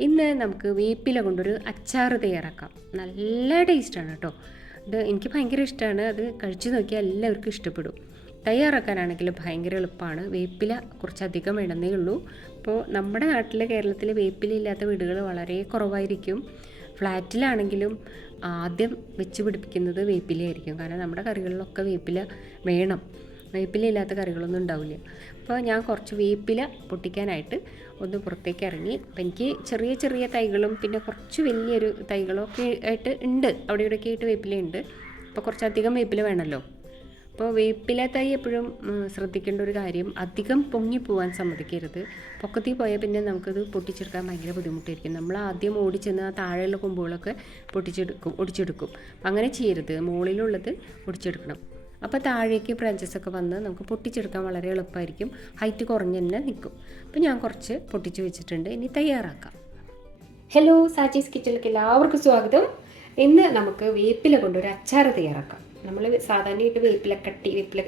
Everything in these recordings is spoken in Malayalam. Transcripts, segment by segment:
ഇന്ന് നമുക്ക് വേപ്പില കൊണ്ടൊരു അച്ചാർ തയ്യാറാക്കാം. നല്ല ടേസ്റ്റാണ് കേട്ടോ. ഇത് എനിക്ക് ഭയങ്കര ഇഷ്ടമാണ് അത് കഴിച്ചു നോക്കിയാൽ എല്ലാവർക്കും ഇഷ്ടപ്പെടും. തയ്യാറാക്കാനാണെങ്കിൽ ഭയങ്കര എളുപ്പമാണ്. വേപ്പില കുറച്ചധികം വേണമെന്നേ ഉള്ളൂ. അപ്പോൾ നമ്മുടെ നാട്ടിൽ കേരളത്തിൽ വേപ്പില ഇല്ലാത്ത വീടുകൾ വളരെ കുറവായിരിക്കും. ഫ്ലാറ്റിലാണെങ്കിലും ആദ്യം വെച്ച് പിടിപ്പിക്കുന്നത് വേപ്പിലയായിരിക്കും. കാരണം നമ്മുടെ കറികളിലൊക്കെ വേപ്പില വേണം. വേപ്പില ഇല്ലാത്ത കറികളൊന്നും ഉണ്ടാവില്ല. അപ്പോൾ ഞാൻ കുറച്ച് വേപ്പില പൊട്ടിക്കാനായിട്ട് ഒന്ന് പുറത്തേക്ക് ഇറങ്ങി. അപ്പം എനിക്ക് ചെറിയ ചെറിയ തൈകളും പിന്നെ കുറച്ച് വലിയൊരു തൈകളും ഒക്കെ ആയിട്ട് ഉണ്ട്. അവിടെ ഇവിടെയൊക്കെ ആയിട്ട് വേപ്പില ഉണ്ട് അപ്പോൾ കുറച്ചധികം വേപ്പില വേണമല്ലോ. അപ്പോൾ വേപ്പില തൈ എപ്പോഴും ശ്രദ്ധിക്കേണ്ട ഒരു കാര്യം അധികം പൊങ്ങി പോകാൻ സമ്മതിക്കരുത്. പൊക്കത്തിൽ പോയാൽ പിന്നെ നമുക്കത് പൊട്ടിച്ചെടുക്കാൻ ഭയങ്കര ബുദ്ധിമുട്ടായിരിക്കും. നമ്മൾ ആദ്യം ഓടിച്ചെന്ന് ആ താഴെയുള്ള കൊമ്പുകളൊക്കെ പൊട്ടിച്ചെടുക്കും ഒടിച്ചെടുക്കും. അങ്ങനെ ചെയ്യരുത്. മുകളിലുള്ളത് ഒടിച്ചെടുക്കണം. അപ്പോൾ താഴേക്ക് ബ്രാഞ്ചസ് ഒക്കെ വന്ന് നമുക്ക് പൊട്ടിച്ചെടുക്കാൻ വളരെ എളുപ്പമായിരിക്കും. ഹൈറ്റ് കുറഞ്ഞ് തന്നെ നിൽക്കും. അപ്പോൾ ഞാൻ കുറച്ച് പൊട്ടിച്ച് വെച്ചിട്ടുണ്ട്. ഇനി തയ്യാറാക്കാം. ഹലോ സാജീസ് കിച്ചണിലേക്ക് എല്ലാവർക്കും സ്വാഗതം. ഇന്ന് നമുക്ക് വേപ്പില കൊണ്ടൊരു അച്ചാർ തയ്യാറാക്കാം. നമ്മൾ സാധാരണയായിട്ട് വേപ്പില കട്ടി വേപ്പില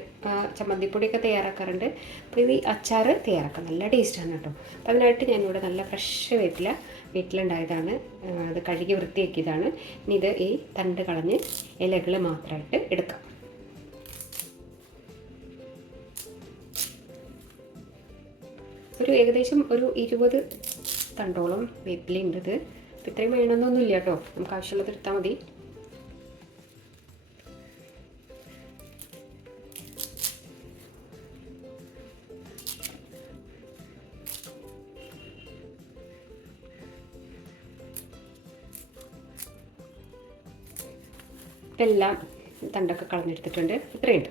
ചമ്മന്തിപ്പൊടിയൊക്കെ തയ്യാറാക്കാറുണ്ട്. അപ്പോൾ ഇത് അച്ചാർ തയ്യാറാക്കാം. നല്ല ടേസ്റ്റാണ് കേട്ടോ. അപ്പോൾ അതിനായിട്ട് ഞാനിവിടെ നല്ല ഫ്രഷ് വേപ്പില വീട്ടിലുണ്ടായതാണ്. അത് കഴുകി വൃത്തിയാക്കിയതാണ്. ഇനി ഇത് ഈ തണ്ട് കളഞ്ഞ് ഇലകൾ മാത്രമായിട്ട് എടുക്കാം. ഒരു ഏകദേശം ഒരു ഇരുപത് തണ്ടോളം വേപ്പിലുണ്ട് ഇത് അപ്പം ഇത്രയും വേണമെന്നൊന്നുമില്ല കേട്ടോ. നമുക്ക് ആവശ്യമുള്ളത് എടുത്താൽ മതി. ഇതെല്ലാം തണ്ടൊക്കെ കളഞ്ഞെടുത്തിട്ടുണ്ട്. ഇത്രയുണ്ട്.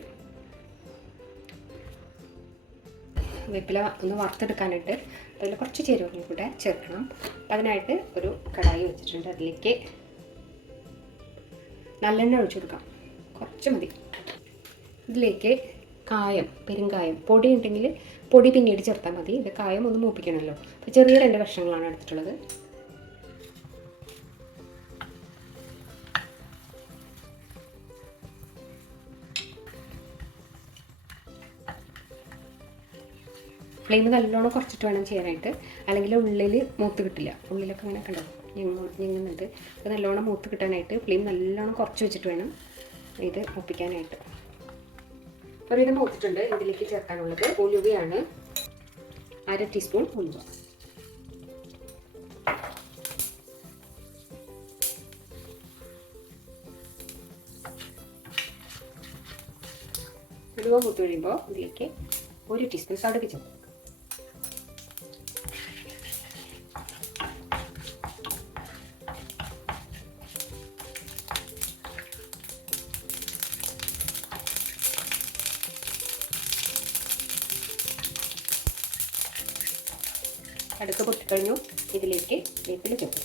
വേപ്പില ഒന്ന് വറുത്തെടുക്കാനായിട്ട് അതിൽ കുറച്ച് ചേരുവകളും കൂടെ ചേർക്കണം. അതിനായിട്ട് ഒരു കടായി വെച്ചിട്ടുണ്ട് അതിലേക്ക്. നല്ലെണ്ണ ഒഴിച്ചു കൊടുക്കാം. കുറച്ച് മതി. ഇതിലേക്ക് കായം പെരുങ്കായം പൊടി ഉണ്ടെങ്കിൽ പൊടി പിന്നീട് ചേർത്താൽ മതി. ഇത് കായം ഒന്ന് മൂപ്പിക്കണമല്ലോ. അപ്പോൾ ചെറിയ രണ്ട് കഷ്ണങ്ങളാണ് എടുത്തിട്ടുള്ളത്. ഫ്ലെയിം നല്ലോണം കുറച്ചിട്ട് വേണം ചെയ്യാനായിട്ട്. അല്ലെങ്കിൽ ഉള്ളിൽ മൂത്ത് കിട്ടില്ല. ഉള്ളിലൊക്കെ അങ്ങനെ കണ്ടോ? ഞങ്ങ അപ്പോൾ നല്ലോണം മൂത്ത് കിട്ടാനായിട്ട് ഫ്ലെയിം നല്ലോണം കുറച്ച് വെച്ചിട്ട് വേണം ഇത് മൂപ്പിക്കാനായിട്ട്. അപ്പോൾ ഇത് മൂത്തിട്ടുണ്ട്. ഇതിലേക്ക് ചേർക്കാനുള്ളത് ഉലുവയാണ്. അര ടീസ്പൂൺ ഉലുവ. ഉലുവ മൂത്ത് കഴിയുമ്പോൾ ഇതിലേക്ക് ഒരു ടീസ്പൂൺ കടുക് ചേർക്കും കടുക് പൊട്ടിക്കഴിഞ്ഞു ഇതിലേക്ക് വേപ്പില ചേർക്കും.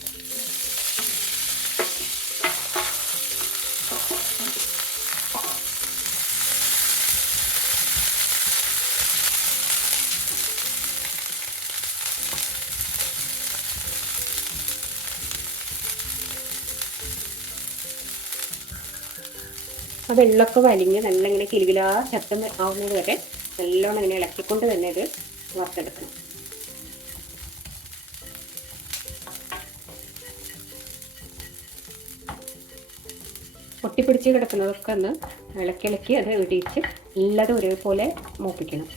ആ വെള്ളമൊക്കെ വലിഞ്ഞ് നല്ല ഇങ്ങനെ കിലുകിലാ ശബ്ദം ആവുന്നത് വരെ നല്ലോണം ഇങ്ങനെ ഇളക്കിക്കൊണ്ട് തന്നെ ഇത് വറുത്തെടുക്കണം. പൊട്ടിപ്പിടിച്ച് കിടക്കുന്നതൊക്കെ ഒന്ന് ഇളക്കി ഇളക്കി അത് ഇടിയിച്ച് എല്ലാതും ഒരേപോലെ മൂപ്പിക്കണം.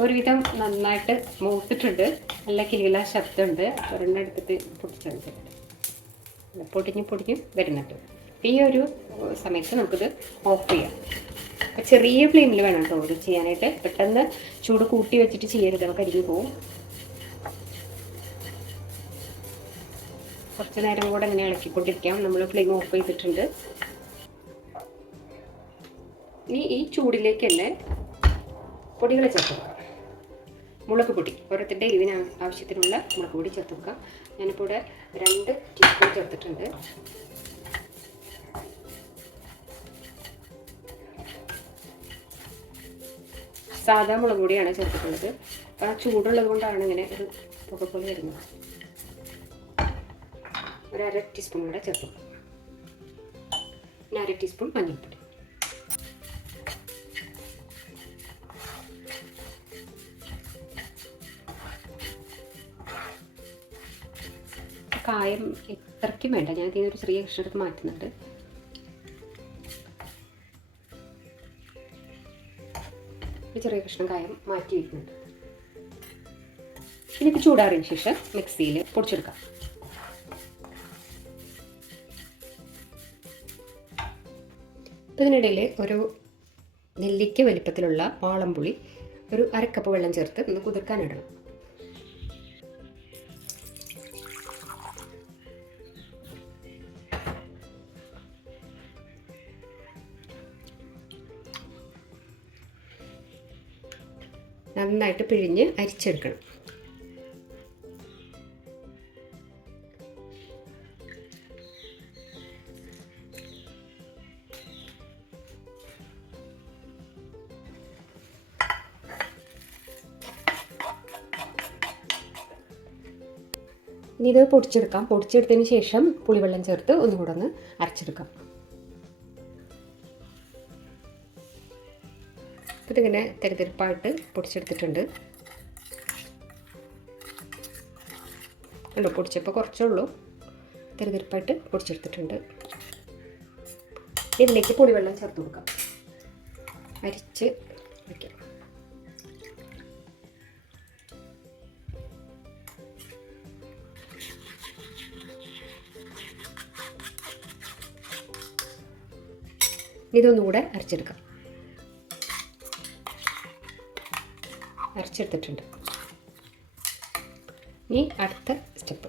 ഒരുവിധം നന്നായിട്ട് മൂത്തിട്ടുണ്ട്. നല്ല കിലുകില ശബ്ദമുണ്ട്. ഒരെണ്ണം എടുത്തിട്ട് പൊട്ടിച്ചെടുത്തിട്ട് പൊടിഞ്ഞ് പൊടിഞ്ഞ് വരുന്നുണ്ട്. ഈ ഒരു സമയത്ത് നമുക്കിത് ഓഫ് ചെയ്യാം. ചെറിയ ഫ്ലെയിമിൽ വേണം കേട്ടോ ഇത് ചെയ്യാനായിട്ട്. പെട്ടെന്ന് ചൂട് കൂട്ടി വെച്ചിട്ട് ചെയ്യരുത്. നമുക്ക് അരിഞ്ഞു പോവും. കുറച്ച് നേരം കൂടെ ഇങ്ങനെ ഇളക്കിക്കൊണ്ടിരിക്കാം. നമ്മൾ ഫ്ലെയിം ഓഫ് ചെയ്തിട്ടുണ്ട്. ഇനി ഈ ചൂടിലേക്ക് തന്നെ പൊടികൾ ചേർത്ത് കൊടുക്കാം മുളക് പൊടി. ഓരോരുത്തരുടെ ഇതിന് ആവശ്യത്തിനുള്ള മുളക് പൊടി ചേർത്ത് കൊടുക്കാം ഞാനിപ്പോൾ ഇവിടെ രണ്ട് ടീസ്പൂൺ ചേർത്തിട്ടുണ്ട്. സാധാ മുളക് പൊടിയാണ് ചേർത്തിട്ടുള്ളത്. ആ ചൂടുള്ളത് കൊണ്ടാണ് ഇങ്ങനെ ഒരു പുക പോലെ വരുന്നത്. ഒരു അര ടീസ്പൂൺ കൂടെ ചേർക്കും. പിന്നെ അര ടീസ്പൂൺ മഞ്ഞൾപ്പൊടി. കായം ഇത്രയ്ക്കും വേണ്ട. ഞാൻ ഇതിനൊരു ചെറിയ കഷ്ണം എടുത്ത് മാറ്റുന്നുണ്ട്. ഒരു ചെറിയ കഷ്ണം കായം മാറ്റി വയ്ക്കുന്നുണ്ട് ഇനി ഇത് ചൂടാറിയതിന് ശേഷം മിക്സിയിൽ പൊടിച്ചെടുക്കാം. അതിനിടയിൽ ഒരു നെല്ലിക്ക വലിപ്പത്തിലുള്ള വാളംപുളി ഒരു അരക്കപ്പ് വെള്ളം ചേർത്ത് ഒന്ന് കുതിർക്കാനിടണം. നന്നായിട്ട് പിഴിഞ്ഞ് അരിച്ചെടുക്കണം. ഇനി ഇത് പൊടിച്ചെടുക്കാം. പൊടിച്ചെടുത്തതിന് ശേഷം പുളിവെള്ളം ചേർത്ത് ഒന്നുകൂടെ ഒന്ന് അരച്ചെടുക്കാം. ഇങ്ങനെ തെരുതെരുപ്പായിട്ട് പൊടിച്ചെടുത്തിട്ടുണ്ട്. കണ്ടോ പൊടിച്ചപ്പോൾ കുറച്ചേ ഉള്ളൂ. തെരുതെരുപ്പായിട്ട് പൊടിച്ചെടുത്തിട്ടുണ്ട്. ഇതിലേക്ക് പുളിവെള്ളം ചേർത്ത് കൊടുക്കാം. അരിച്ച് വയ്ക്കാം ഇതൊന്നുകൂടെ അരച്ചെടുക്കാം. അരച്ചെടുത്തിട്ടുണ്ട്. ഇനി അടുത്ത സ്റ്റെപ്പ്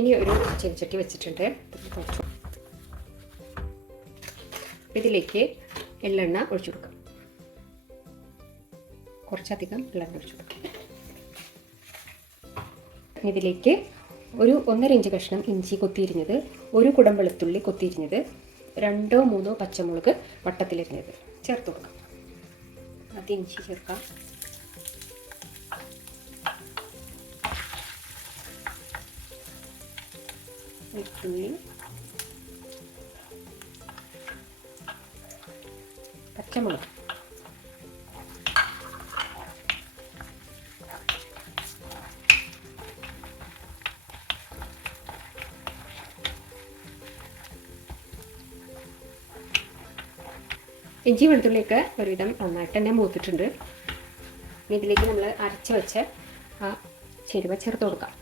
ഇനി ഒരു ചീനച്ചട്ടി വെച്ചിട്ടുണ്ട്. ഇതിലേക്ക് എള്ളെണ്ണ ഒഴിച്ചു കൊടുക്കാം. കുറച്ചധികം എള്ളെണ്ണ ഒഴിച്ചു കൊടുക്കാം. ഇതിലേക്ക് ഒരു ഒന്നര ഇഞ്ച് കഷ്ണം ഇഞ്ചി കൊത്തിയിരിഞ്ഞത് ഒരു കുടം വെളുത്തുള്ളി കൊത്തിയിരിഞ്ഞത് രണ്ടോ മൂന്നോ പച്ചമുളക് വട്ടത്തിലിരിഞ്ഞത് ചേർത്ത് കൊടുക്കാം. ആദ്യം ഇഞ്ചി ചേർക്കാം വെളുത്തുള്ളി പച്ചമുളക് ഇഞ്ചി വെളുത്തുള്ളിയൊക്കെ ഒരുവിധം നന്നായിട്ട് തന്നെ മൂത്തിട്ടുണ്ട്. ഇനി ഇതിലേക്ക് നമ്മൾ അരച്ച് വെച്ച് ആ ചേരുവ ചേർത്ത് കൊടുക്കാം.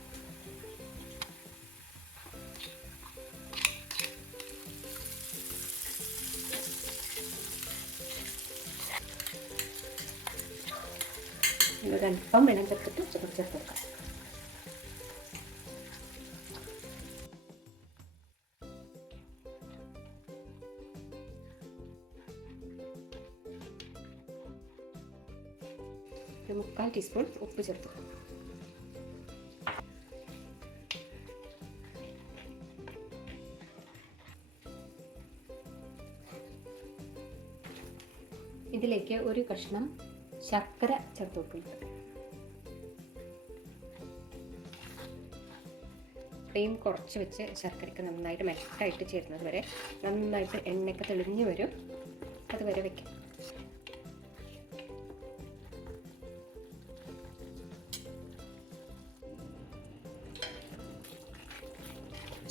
ഒരല്പം വെള്ളം ചേർത്തിട്ട് ചോറ് ചേർത്ത് കൊടുക്കാം ഉപ്പ് ചേർത്ത് ഇതിലേക്ക് ഒരു കഷ്ണം ശർക്കര ചേർത്ത് കൊടുക്കുന്നുണ്ട് ക്രീം കുറച്ച് വെച്ച് ശർക്കരയ്ക്ക് നന്നായിട്ട് മെൽറ്റായിട്ട് ചേരുന്നത് വരെ നന്നായിട്ട് എണ്ണയൊക്കെ തെളിഞ്ഞ് വരും. അതുവരെ വെക്കാം.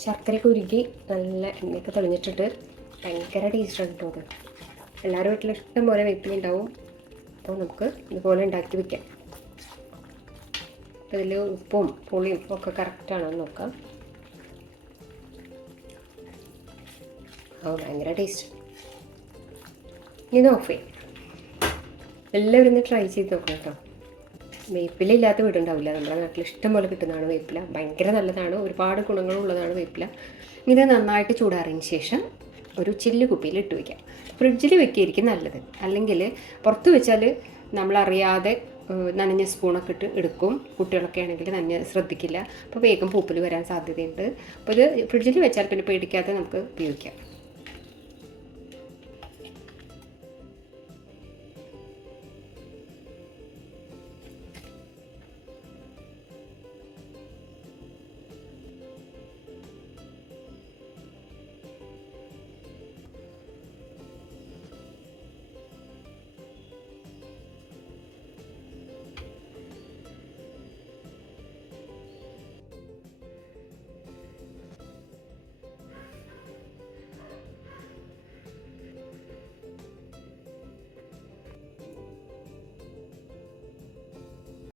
ശർക്കരയൊക്കെ ഉരുക്കി നല്ല എണ്ണയൊക്കെ തെളിഞ്ഞിട്ടിട്ട് ഭയങ്കര ടേസ്റ്റാണ് കേട്ടോ അത് എല്ലാവരും വീട്ടിൽ ഇഷ്ടം പോലെ വെപ്പിലുണ്ടാവും അപ്പോൾ നമുക്ക് ഇതുപോലെ ഉണ്ടാക്കി വെക്കാം. ഇതിൽ ഉപ്പും പുളിയും ഒക്കെ കറക്റ്റാണോ നോക്കാം. ഓ ഭയങ്കര ടേസ്റ്റ് ഇത് ഓഫ് എല്ലാവരും ഒന്ന് ട്രൈ ചെയ്ത് നോക്കണം കേട്ടോ. വേപ്പില ഇല്ലാത്ത വീടുണ്ടാവില്ല. നമ്മുടെ നാട്ടിൽ ഇഷ്ടം പോലെ കിട്ടുന്നതാണ് വേപ്പില. ഭയങ്കര നല്ലതാണ്. ഒരുപാട് ഗുണങ്ങളുള്ളതാണ് വേപ്പില. ഇത് നന്നായിട്ട് ചൂടാറിയതിന് ശേഷം ഒരു ചില്ല് കുപ്പിയിൽ ഇട്ട് വയ്ക്കാം ഫ്രിഡ്ജിൽ വെക്കുകയായിരിക്കും നല്ലത്. അല്ലെങ്കിൽ പുറത്ത് വെച്ചാൽ നമ്മളറിയാതെ നനഞ്ഞ സ്പൂണൊക്കെ ഇട്ട് എടുക്കും. കുട്ടികളൊക്കെ ആണെങ്കിൽ നനഞ്ഞ ശ്രദ്ധിക്കില്ല. അപ്പോൾ വേഗം പൂപ്പൽ വരാൻ സാധ്യതയുണ്ട്. അപ്പോൾ ഇത് ഫ്രിഡ്ജിൽ വെച്ചാൽ പിന്നെ പേടിക്കാതെ നമുക്ക് ഉപയോഗിക്കാം.